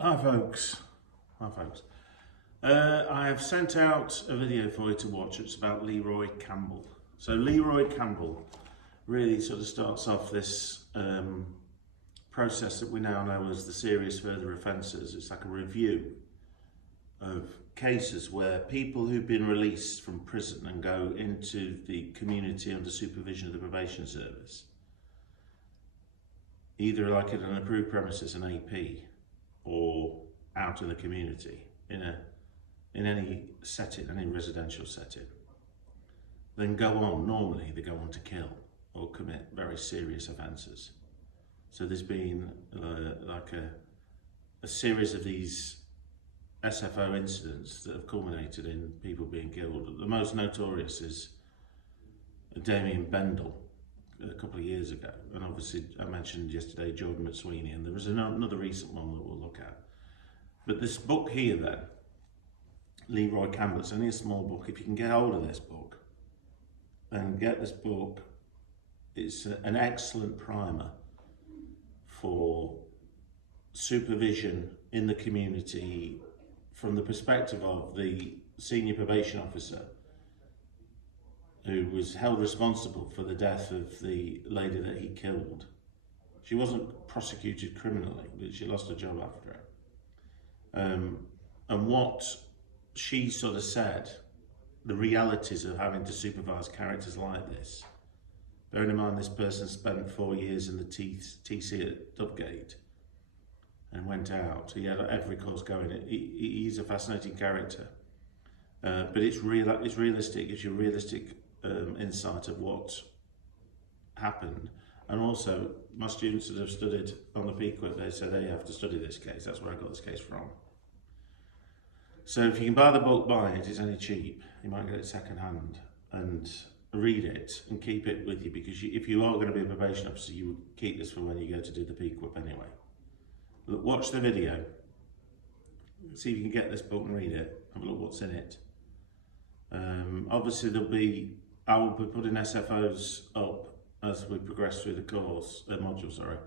Hi folks. I have sent out a video for you to watch. It's about Leroy Campbell. So Leroy Campbell really sort of starts off this process that we now know as the serious further offences. It's like a review of cases where people who've been released from prison and go into the community under supervision of the probation service, either like at an approved premises, an AP, or out in the community in any setting, any residential setting, then normally they go on to kill or commit very serious offences. So there's been like a series of these SFO incidents that have culminated in people being killed. The most notorious is Damien Bendel a couple of years ago, and obviously I mentioned yesterday Jordan McSweeney, and there was another recent one that we'll look at. But this book here then, Leroy Campbell, it's only a small book. If you can get hold of this book, then get this book. It's an excellent primer for supervision in the community from the perspective of the senior probation officer who was held responsible for the death of the lady that he killed. She wasn't prosecuted criminally, but she lost her job after it. And what she sort of said, the realities of having to supervise characters like this. Bearing in mind this person spent 4 years in the TC at Dubgate and went out. He had every course going. He's a fascinating character. But it's realistic, gives you a realistic insight of what happened. And also, my students that have studied on the PQIP, they say they have to study this case. That's where I got this case from. So if you can buy the book, buy it. It's only cheap. You might get it second hand and read it and keep it with you, because if you are going to be a probation officer, you would keep this for when you go to do the PQIP anyway. Look, watch the video. See if you can get this book and read it. Have a look what's in it. Obviously I will be putting SFOs up as we progress through the course, module,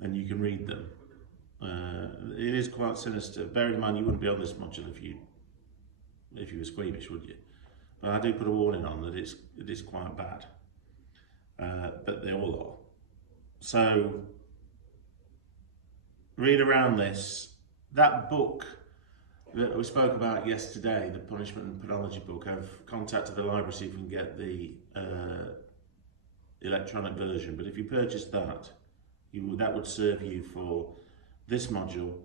and you can read them. It is quite sinister. Bear in mind, you wouldn't be on this module if you were squeamish, would you? But I do put a warning on that it is quite bad. But they all are. So read around this. That book that we spoke about yesterday, the Punishment and Penology book, I've contacted the library to see if we can get the electronic version. But if you purchase that, that would serve you for this module,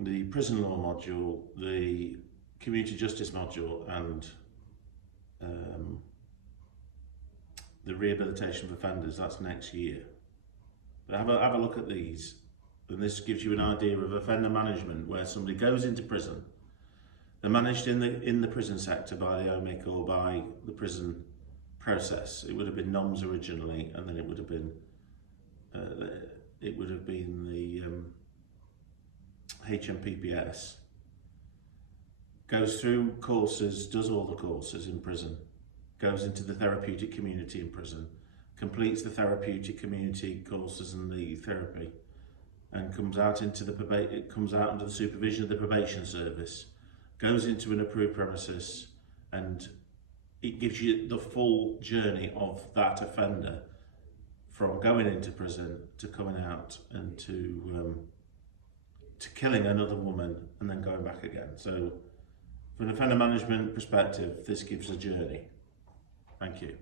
the prison law module, the community justice module, and the rehabilitation of offenders. That's next year. But have a look at these. And this gives you an idea of offender management, where somebody goes into prison. They're managed in the prison sector by the OMIC or by the prison process. It would have been NOMS originally, and then it would have been the HMPPS. Goes through courses, does all the courses in prison, goes into the therapeutic community in prison, completes the therapeutic community courses and the therapy, and comes out under the supervision of the probation service, goes into an approved premises, and it gives you the full journey of that offender from going into prison to coming out and to killing another woman and then going back again. So from an offender management perspective, this gives a journey. Thank you.